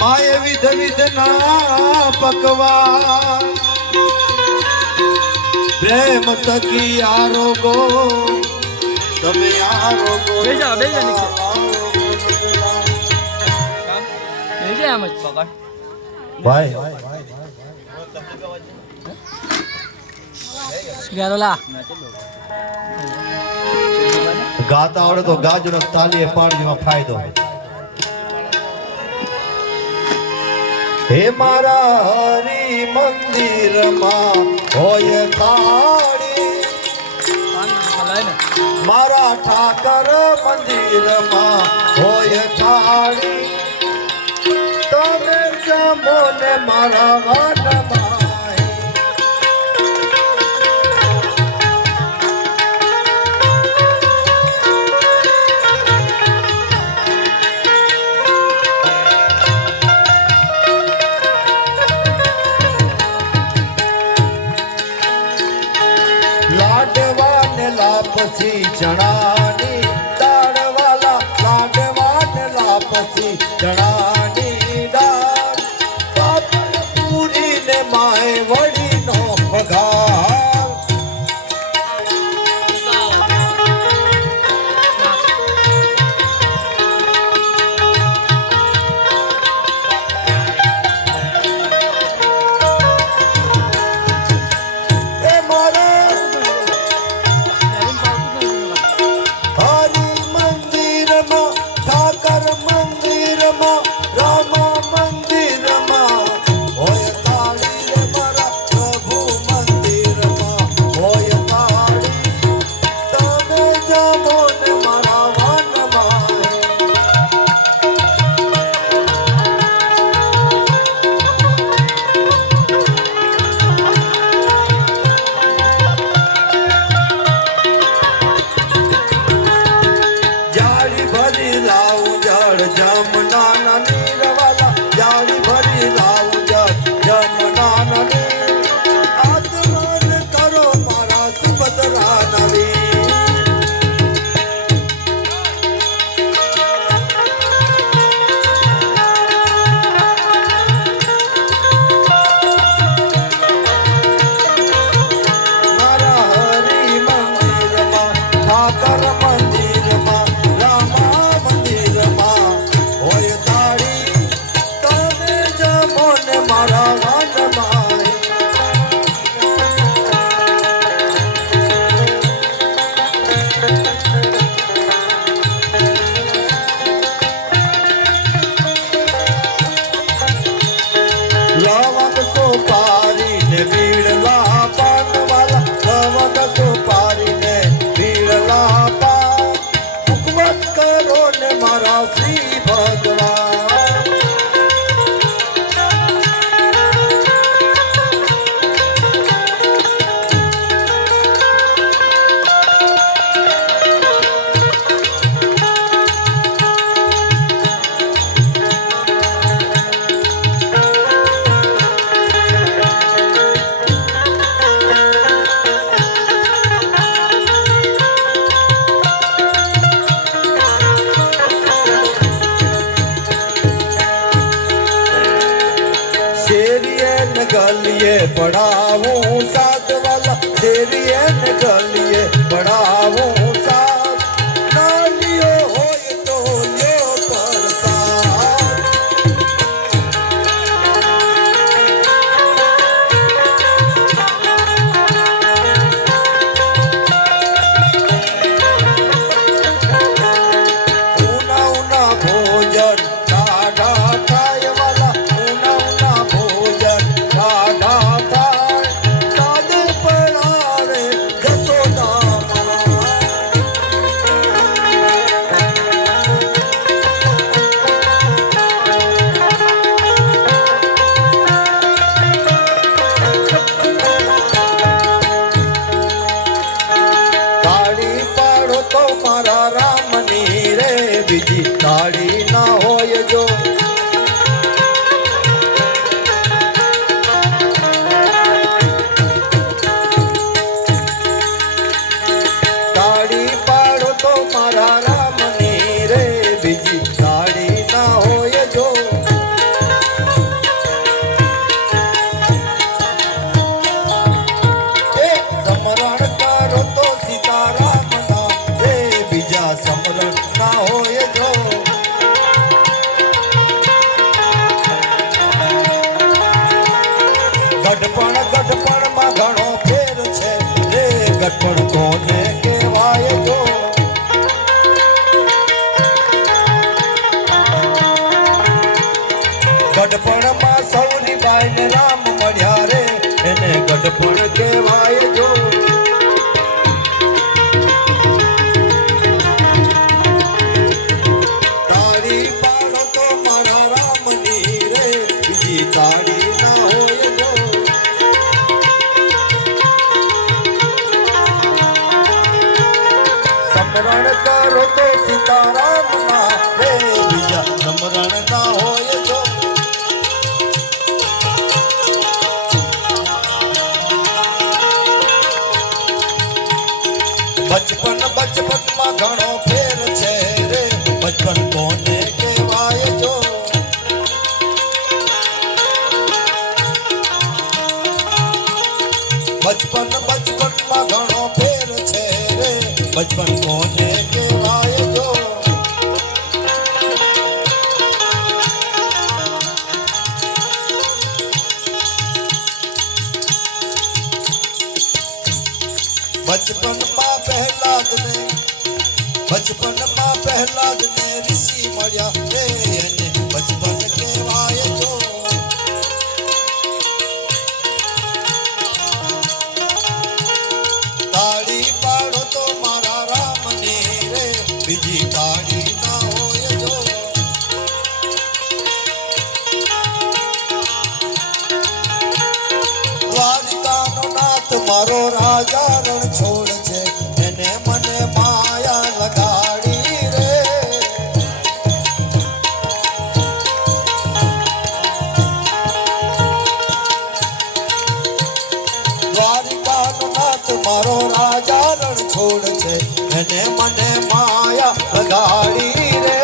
માએ વિધ વિધ ના પકવા પ્રેમ તકી આરોગો તમે આરોગો બેજા બેજા બેજા આમ જ પકડ ભાઈ ગારોલા ગાતા આવડે તો ગાજો ને તાલીએ પાડવામાં ફાયદો હે મારા હરી મંદિરમાં હોય કાળી મારા ઠાકર મંદિરમાં હોય થાળી તમે જમો ને મારા વનમાં લાડવા ને લાપસી ચણાની દાળવાલા લાડવા ને લાપસી ચણાની દાળ પાપડ પૂરી ને માય વડીનો પગાર गलिए बढ़ाऊं साथ वाला तेरिए न गलिए बढ़ाऊं साथ नालियो होए तो लियो परसाद ऊना ऊना भोजन ठाडा ठाय वाला ऊना ऊना भोजन ठाडा ठाय सादे पड़ावे जसोदा माँ ગઢપણ કોને કહેવાય જો ગઢપણમાં સૌરી બાઈને રામ મળ્યા રે એને ગઢપણ કહેવાય જો તાળી પાડો તો મારા રામની રે બીજી તાળી ના હોય જો સમરણ કરો તો સીતારામ ના રે બીજા સમરણ ના હોય જો બચપનમાં ઘણો ફેર છે રે બચપન કોને કહેવાય જો બચપનમાં ઘણો ફેર છે રે બચપન કોને કહેવાય જો બચપનમાં પહેલાદ ને ઋષિ મળ્યા રે એને બચપન કહેવાય જો તાળી પાડો તો મારા રામની રે બીજી તાળી ના હોય જો દ્વારિકાનો નાથ મારો રાજા રણ છોડ છે એને મને માયા લગાડી રે દ્વારિકાનો નાથ મારો રાજા રણ છોડ છે એને મને માયા લગાડી રે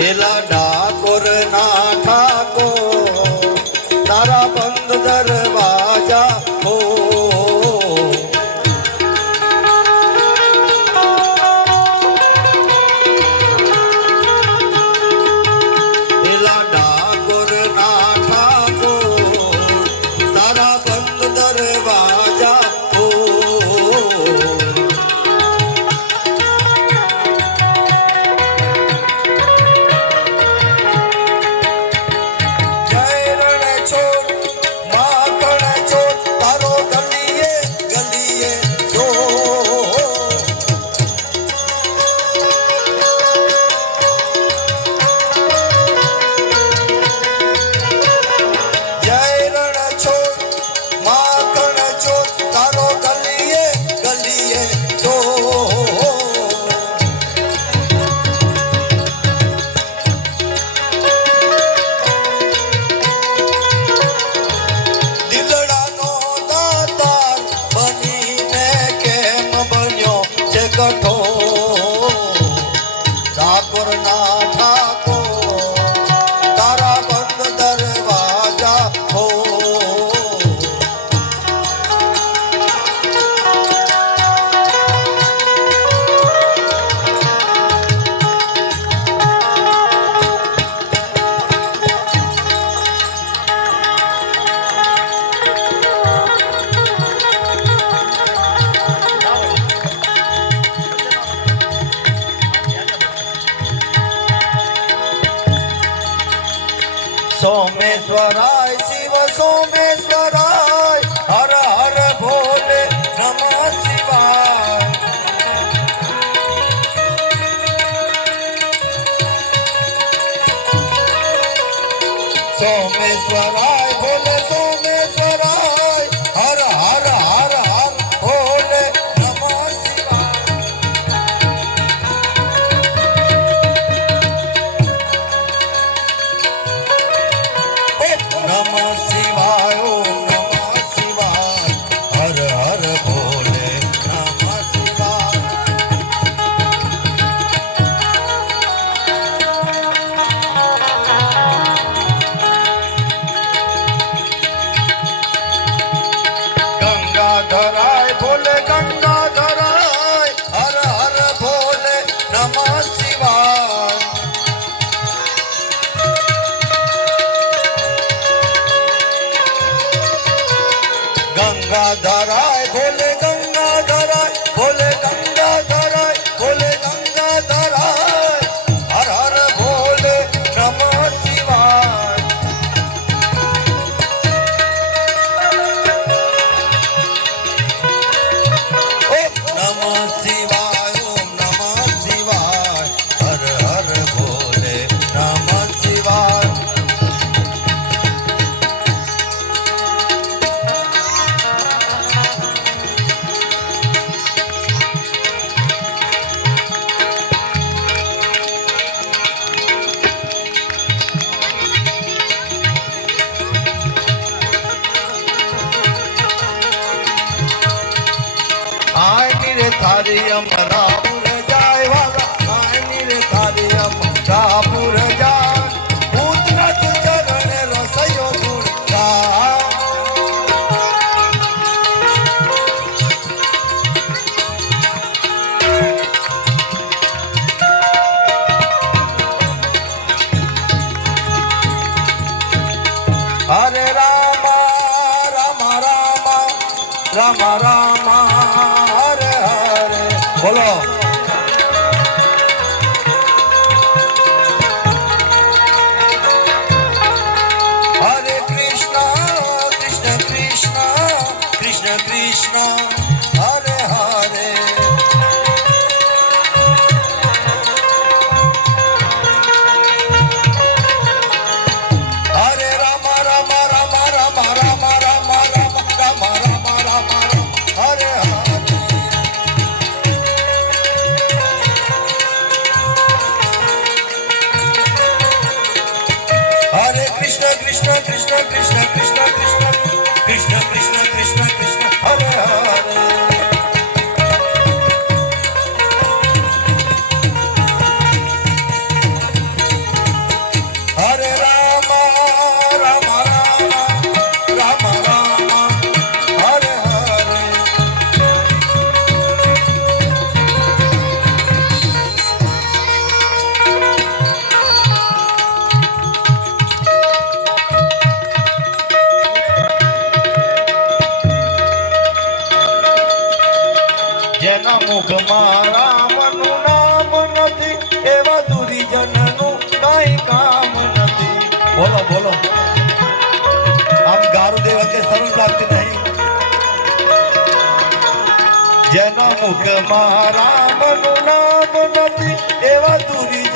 ડાકોર ના ઠાકોર તારા બંધ દરવાજા હો ડાકોર ના ઠાકોર તારા બંધ દરવાજા હો સોમેશ્વરાય ભોલે સોમેશ્વરાય હર હર હર હર ભોલે નમઃ શિવાય ઓમ નમઃ શિવાય હર હર ભોલે નમઃ શિવાય ગંગાધરાય ભોલે ગંગાધરાય હર હર ભોલે નમઃ શિવાય ગંગાધરાય ભોલે ગંગાધરાય ભોલે ગંગાધરાય ભોલે ગંગાધરાય હર હર ભોલે નમઃ શિવાય નમઃ શિવાય ઓમ નમઃ શિવાય હર હર ભોલે નમઃ શિવાય આયની રે થારી અમરાપુર જાય વાલા આયની રે થારી અમરાપુર જાય ભૂતનાથ ચરણે રસયો ગુણગા હરે રામા રામા રામા રામા રામા હરે હરે બોલો હરે કૃષ્ણ કૃષ્ણ કૃષ્ણ કૃષ્ણ કૃષ્ણ હરે હરે હરે રામ રામ રામ રામ રામ રામ રામ રામ રામ રામ હરે હરે હરે કૃષ્ણ કૃષ્ણ કૃષ્ણ કૃષ્ણ કૃષ્ણ કૃષ્ણ કૃષ્ણ કૃષ્ણ કૃષ્ણ કૃષ્ણ હરે હરે હરે રામ રામ રામ રામ રામ હરે હરે જેના મુખમાં રામનું નામ નથી એવા દુર્જનનું કઈ કામ નથી બોલો બોલો આમ ગારુદેવ કે શરમ લાગતી નહીં જેના મુખમાં રામનું નામ નથી એવા દુર્જન